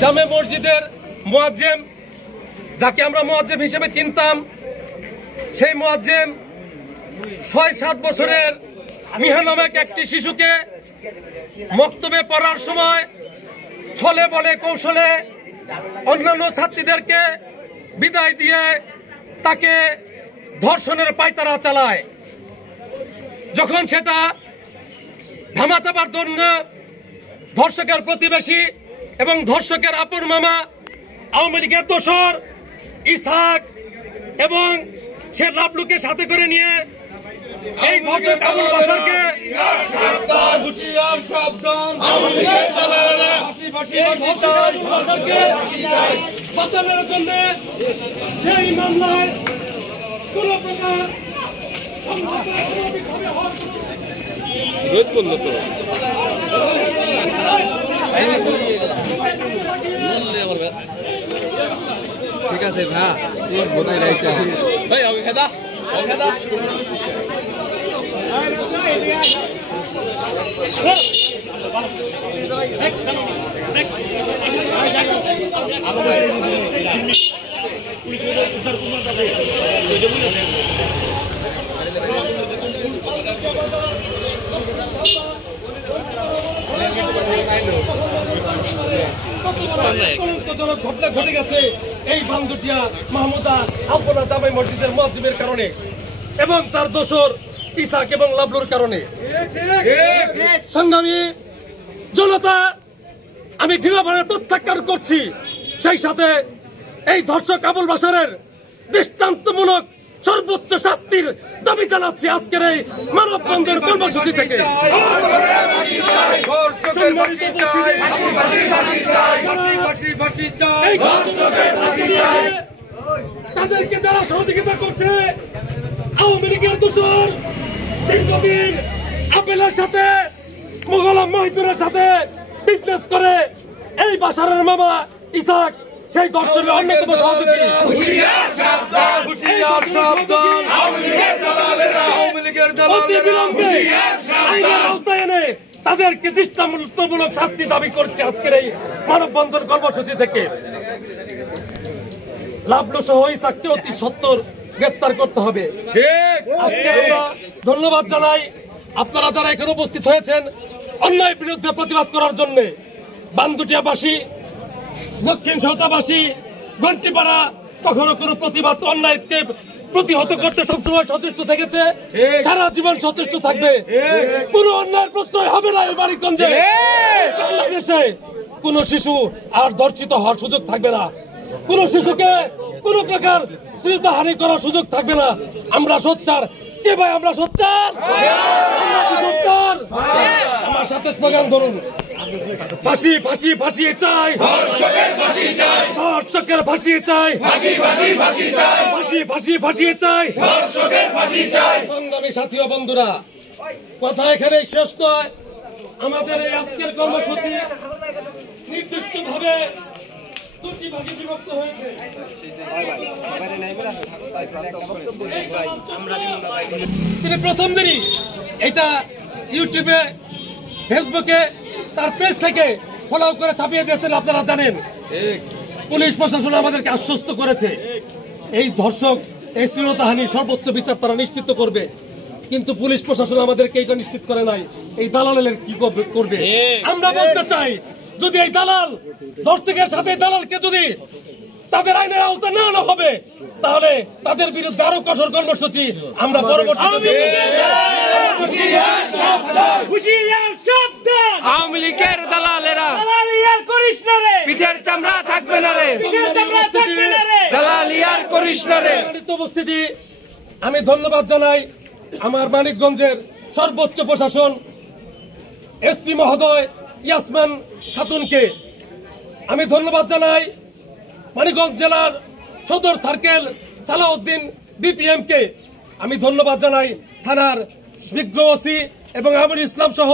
জামে মসজিদের মুয়াজ্জিম, যাকে আমরা মুয়াজ্জিম হিসেবে চিনতাম, সেই মুয়াজ্জিম ৬-৭ বছরের মিহা নামক একটি শিশুকে মক্তবে পড়ার সময় ছলে বলে কৌশলে অন্যান্য ছাত্রীদেরকে বিদায় দিয়ে তাকে ধর্ষণের পায়তারা চালায়। যখন সেটা ধামাচাপার জন্য ধর্ষকের প্রতিবেশী এবং ধর্ষকের আপন মামা আওয়ামী লীগের দোসর ইসহাক এবং সে লাবলুকে সাথে করে নিয়ে এই ধর্ষক আবুল বাশারকে বাঁচানোর জন্য সেই মামলায় কোন প্রকার ঠিক আছে ভাই বোনাই রাইছে ভাই ওকে খেদা ঘটনা ঘটে গেছে এই বান্দুটিয়া মাহমুদা আলপনা জামে মসজিদের মুয়াজ্জিমের কারণে এবং তার দোসর ইসহাক এবং লাবলুর কারণে। সংগ্রামী জনতা, আমি দৃঢ়ভাবে প্রত্যাখ্যান করছি, সেই সাথে এই ধর্ষক আবুল বাশারের দৃষ্টান্তমূলক সর্বোচ্চ শাস্তির দাবি জানাচ্ছি আজকের এই মানববন্ধন কর্মসূচি থেকে। তাদেরকে যারা সহযোগিতা করছে আওয়ামী লীগের দোসর, দীর্ঘদিন আপেলের সাথে মোগলাম মহিদুরের সাথে বিজনেস করে এই বাশারের মামা ইসহাক সেই দর্শনের অন্যতম সহযোগী। তাদেরকে দৃষ্টান্তমূলক শাস্তি দাবি করছে আজকের এই মানববন্ধন কর্মসূচি থেকে। লাবলু সহ ইসহাককে অতি সত্বর গ্রেপ্তার করতে হবে। আজকে আমরা ধন্যবাদ জানাই আপনারা যারা এখানে উপস্থিত হয়েছেন অন্যায়ের বিরুদ্ধে প্রতিবাদ করার জন্য। বান্দুটিয়াবাসী, দক্ষিণ সহতাবাসী, ঘন্টিপাড়া কখনো কোনো প্রতিবাদ অন্যায়কে প্রতিহত করতে সবসময় সচেষ্ট থেকেছে, সারা জীবন সচেষ্ট থাকবে। কোন অন্যায়ের প্রশ্রয় হবে না এই মানিকগঞ্জে। বাংলাদেশে কোন শিশু আর ধর্ষিত হওয়ার সুযোগ থাকবে না, কোন শিশুকে কোন প্রকার শ্লীলতাহানি করার সুযোগ থাকবে না। আমরা সোচ্চার। কে ভাই আমরা সোচ্চার? আমার সাথে স্লোগান ধরুন, ফাঁসি ফাঁসি ফাঁসিয়ে চাই, ধর্ষকের ফাঁসিয়ে চাই, ফাঁসি ফাঁসি ফাঁসিয়ে চাই। সংগ্রামী সাথী ও বন্ধুরা, কথা এখানেই শেষ নয়। আমাদের এই আজকের কর্মসূচি নির্দিষ্টভাবে দুটি ভাগে বিভক্ত হয়েছে। তিনি প্রথম দিনই এটা ইউটিউবে, ফেসবুকে তার পেজ থেকে ফলো করে ছাপিয়ে দিয়েছেন। আপনারা জানেন পুলিশ প্রশাসন আমাদেরকে আশ্বস্ত করেছে এই ধর্ষক, এই শ্লীলতাহানির সর্বোচ্চ বিচার তারা নিশ্চিত করবে, কিন্তু পুলিশ প্রশাসন আমাদেরকে এটা নিশ্চিত করে নাই। এই দালালের কি করবে? আমরা বলতে চাই, যদি এই দালাল ধর্ষকের সাথে দালালকে যদি তাদের আইনের আওতা না আনা হবে, তাহলে তাদের বিরুদ্ধে আরো কঠোর কর্মসূচি আমরা পরবর্তীতে আওয়ামী লীগের দালালেরা পিঠের চামড়া থাকবে না রে, দালালি আর করিস না রে। উপস্থিতি, আমি ধন্যবাদ জানাই আমার মানিকগঞ্জের সর্বোচ্চ প্রশাসন এসপি মহোদয় ইয়াসমিন খাতুনকে। আমি ধন্যবাদ জানাই মানিকগঞ্জ জেলার সদর সার্কেল সালাউদ্দিন বিপিএম কে। আমি ধন্যবাদ জানাই থানার বিজ্ঞ ওসি এবং আমির ইসলাম সহ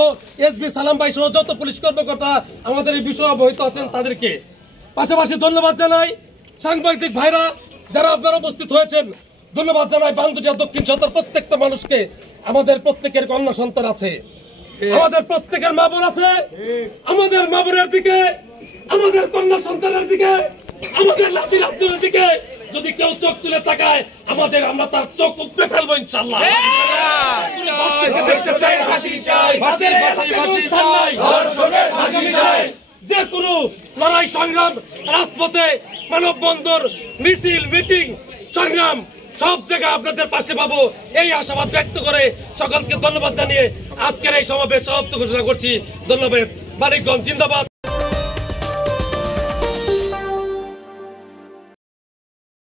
এসবি সালাম ভাই সহ যত পুলিশ কর্মকর্তা আমাদের এই বিষয়ে অবহিত আছেন তাদেরকে। পাশাপাশি ধন্যবাদ জানাই সাংবাদিক ভাইরা যারা আপনারা উপস্থিত হয়েছেন। ধন্যবাদ জানাই বান্দুটিয়া দক্ষিণ সদর প্রত্যেকটা মানুষকে। আমাদের প্রত্যেকের কন্যা সন্তান আছে, আমাদের প্রত্যেকের মা বোন আছে। আমাদের মা বোনের দিকে আমাদের কন্যা সন্তানের দিকে, আমাদের নাতি নাতনির দিকে যদি কেউ চোখ তুলে তাকায় আমরা তার চোখ উপড়ে ফেলবো ইনশাআল্লাহ। দেখতে চাই না, যে কোনো লড়াই সংগ্রাম, রাজপথে মানববন্ধন, মিছিল, মিটিং, সংগ্রাম সব জায়গায় আপনাদের পাশে পাবো এই আশাবাদ ব্যক্ত করে সকলকে ধন্যবাদ জানিয়ে আজকের এই সমাবেশ সমাপ্ত ঘোষণা করছি। ধন্যবাদ। মানিকগঞ্জ জিন্দাবাদ।